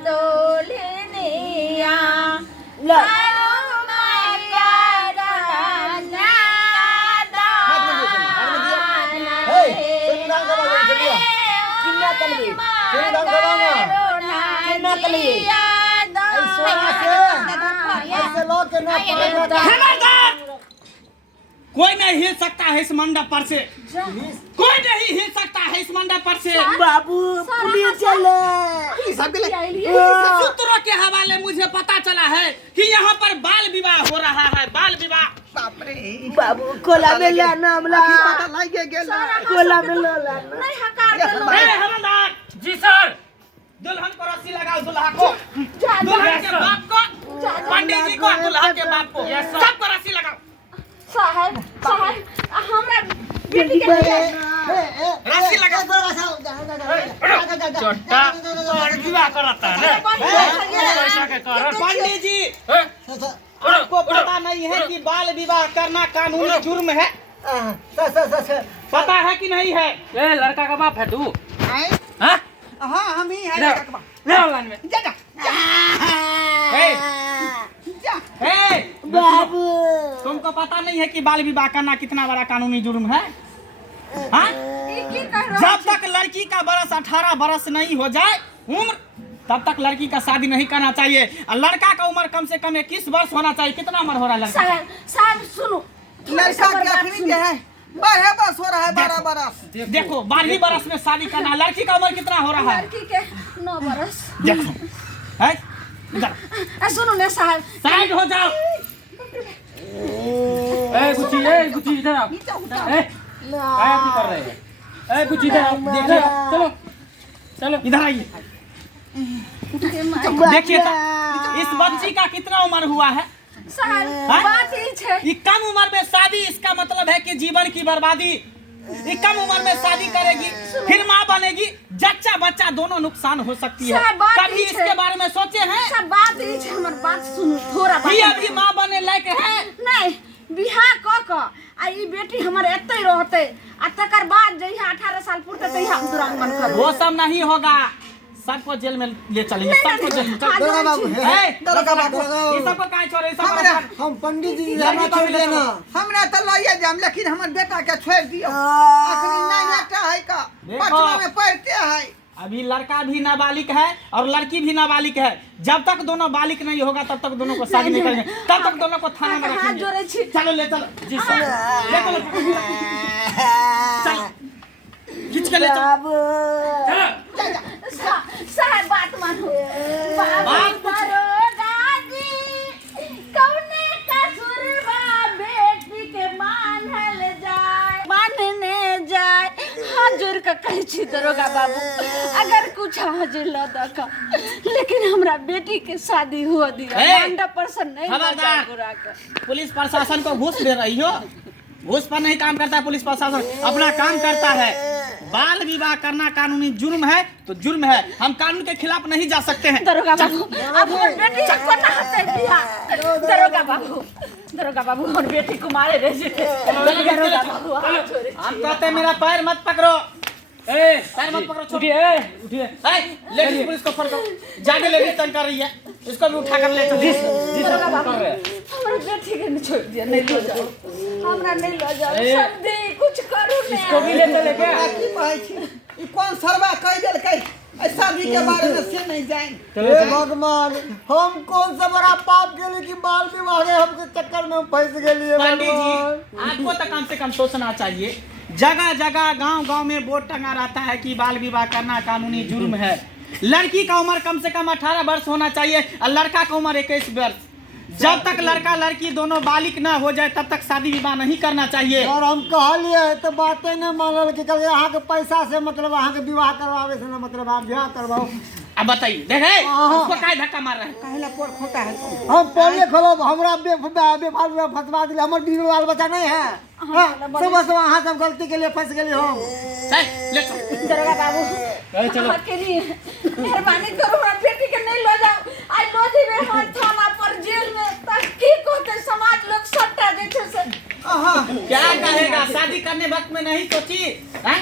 दोलनिया कोई नहीं हिल सकता है इस मंडप पर से, कोई नहीं हिल सकता है इस मंडप पर से। बाबू पुलिस चले। सूत्रों के हवाले मुझे पता चला है कि यहाँ पर बाल विवाह हो रहा है, बाल विवाह। बाबू कोला में लाना हमला कोला में लाना हवलदार जी सर, दुल्हन को रस्सी लगाओ, दुल्हा को, दुल्हन के बाप को, पंडित जी को, दुल्हा के बाप को, सबको रस्सी लगाओ। साहब हमरा बेटी के रस्सी लगाओ। छोटा विवाह करता है पैसा के कारण। पंडित जी आपको पता नहीं है कि बाल विवाह करना कानूनी जुर्म है? पता है कि नहीं है? ए लड़का का बाप है तू? हाँ हम ही है ले ऑनलाइन में बाबू। तुमको पता नहीं है कि बाल विवाह करना कितना बड़ा कानूनी जुर्म है? हाँ? जब तक लड़की का बरस 18 बरस नहीं हो जाए उम्र, तब तक लड़की का शादी नहीं करना चाहिए। और लड़का का उम्र कम से कम 21 वर्ष होना चाहिए। कितना उम्र हो रहा है लड़का? साहब सुनो, लड़का क्या है 12 बरस हो रहा है, 12 बरस। देखो 12 बरस में शादी करना है। लड़की का उम्र कितना हो रहा है? लड़की के 9 बरस। देखो है इधर सुनो ना साहब, साइड हो जाओ। गुच्ची इधर आओ। क्या कर रहे हैं? गुच्ची इधर आओ। देखिए चलो चलो इधर आइए। देखिए तो इस बच्ची का कितना उम्र हुआ है? साहब बात ही है, ये कम उम्र में शादी, इसका मतलब है कि जीवन की बर्बादी। ये कम उम्र में शादी करेगी, फिर माँ बनेगी, जच्चा बच्चा दोनों नुकसान हो सकती है। कभी इसके बारे में सोचे हैं? सब बात ही है, हमारी बात सुनो थोड़ा। ये अभी माँ बने लायक है? नहीं, बिहार क आ ई बेटी हमारे एते ही रहते आ तकर बाद जहिया 18 साल पूरते तहिया हम दुरागमन करब। वो सब नहीं होगा, सबको जेल में ले चलेंगे, सबको जेल में चल। दरोगा बाबू ये सबको काहे छोड़े? ये सबको हम पंडित जी लड़की को भी ले चलो। हमरा तो लइए जाम, लेकिन हमर बेटा के छोड़ दियो। अखनी नहीं बेटा है का पटना में पढ़ते है। अभी लड़का भी नाबालिग है और लड़की भी नाबालिग है। जब तक दोनों बालिग नहीं होगा तब तक दोनों को शादी नहीं करेंगे, तब तक दोनों को थाने में हाथ रखेंगे। जोड़े छी। चलो ले चलो जी सर, ले चलो चलो खींच के ले चलो। साहब बात मानो, बात करो दादी, कौने कसूरबा बेटी के मानल जाए, मानने जाए। हाजुर का कहे छी दरोगा बाबू, अगर कुछ हाजिर ला दका, लेकिन हमरा बेटी के शादी हो दिया। मंडप पर से नहीं खबरदार, पुलिस प्रशासन को घूस दे रही हो? घूस पर नहीं काम करता है पुलिस प्रशासन, अपना काम करता है। बाल विवाह करना कानूनी जुर्म है तो जुर्म है, हम कानून के खिलाफ नहीं जा सकते हैं। दरोगा बाबू, अब हमर बेटी को ना हटे दिया। दरोगा बाबू हमर बेटी को मारे रहे थे। दरोगा बाबू हम कहते हैं मेरा पैर मत पकड़ो, पैर मत पकड़ो, उठिए उठिए। लेडीज पुलिस को फोन करो, जाके लेडीज तंग कर रही है, इसको भी उठा कर ले चलो। दरोगा बाबू हमर बेटी के नहीं छोड़ दिया, नहीं ले जाओ, हमरा नहीं ले जाओ, समझे कुछ करू ने। इसको भी ले चले क्या? ई कौन सरवा कह देल के शादी के बारे में से नहीं जाए। हे भगवान, हम कौन सा बड़ा पाप केले कि बाल विवाह के हमके चक्कर में फंस गेलिए। पंडित जी आपको तो कम से कम सोचना चाहिए। जगह जगह गांव गांव में बोर्ड टंगा रहता है कि बाल विवाह करना कानूनी जुर्म है। लड़की का उम्र कम से कम 18 वर्ष होना चाहिए और लड़का का उम्र 21 वर्ष। जब तक लड़का लड़की दोनों बालिग न हो जाए तब तक शादी विवाह नहीं करना चाहिए। और हम कहलिए तो बातें नहीं मानल कि कल अहाँ के पैसा से मतलब अहाँ के विवाह करवावे से ना मतलब आप ब्याह करवाओ। अब बताइए, देखे उसको काहे धक्का मार रहे हैं? कहला पोर खोटा है। हम पढ़ले खोलो हमरा बेफालतू में फंसवा दिले, हमर बीवी बाल बच्चा नहीं है। सब अहाँ सब गलती के लिए फंस गेली हम। ले चलो दरोगा बाबू चलो के लिए मेहरबानी करो, हमरा बेटी के नहीं ले जाओ। आई लो दी में हम थाना पर जेल में तहकीक होते, समाज लोग सट्टा देते से। क्या कहेगा? शादी करने वक्त में नहीं सोची हैं?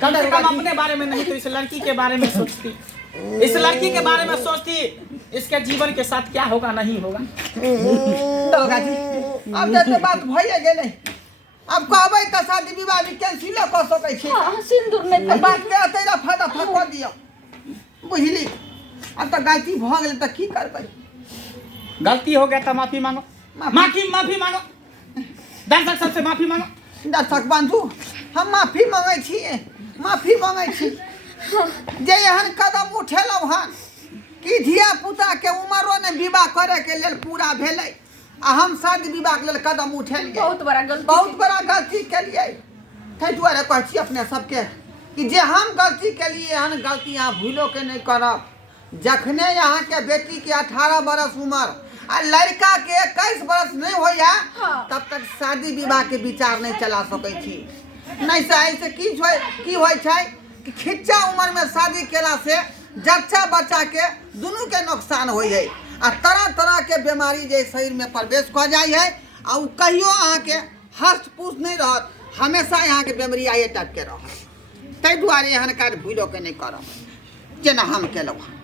कम से कम अपने बारे में नहीं तो इस लड़की के बारे में सोचती। इस लड़की के बारे में सोचती इसके जीवन के साथ क्या होगा नहीं होगा। दरोगा जी अब जैसे बात भइए गेलै, अब कहबै तऽ शादी विवाह भी कैंसिल कऽ सकै छी। हाँ, सिंदूर नहीं था। बात के तेरा फायदा फकवा दियो, बुझली। अब तऽ गलती भऽ गेलै तऽ की करबै। गलती हो गया तो माफी मांगो, माफी मांगो, दर्शक सबसे माफी मांगो। दर्शक बंधु हम माफी मांगै छी, माफी मांगै छी जे एहन कदम उठेलहुँ हन कि धिया पुता के उमरो ने विवाह करे के लेल पूरा भेलै आ हम शादी विवाह के लेल कदम उठेलियै। बहुत बड़ा गलती, बहुत बड़ा गलती केलियै। ताहि दुआरे कहै छी अपने सबके कि जे हम गलती केलियै हन गलती अहाँ भूलो के नहीं करब। जखने यहाँ के बेटी के 18 बरस उम्र आ लड़का के 21 बरस नहीं होइया हाँ। तब तक शादी विवाह के विचार नहीं चला सकै छी। नहीं से ऐसे की होइ छै कि खिच्चा उम्र में शादी केला से जच्चा बच्चा के दुनू के नुकसान होइ है आ तरह तरह के बीमारी जे शरीर में प्रवेश कर जाइ है आ उ कहियो अहाँ के हस्त पुष्ट नहीं रहत, हमेशा यहाँ के बीमारी आए टाइप के रहत। ताहि दुआरे एहन काज भूलो के नहीं करब जेना हम केलहुँ।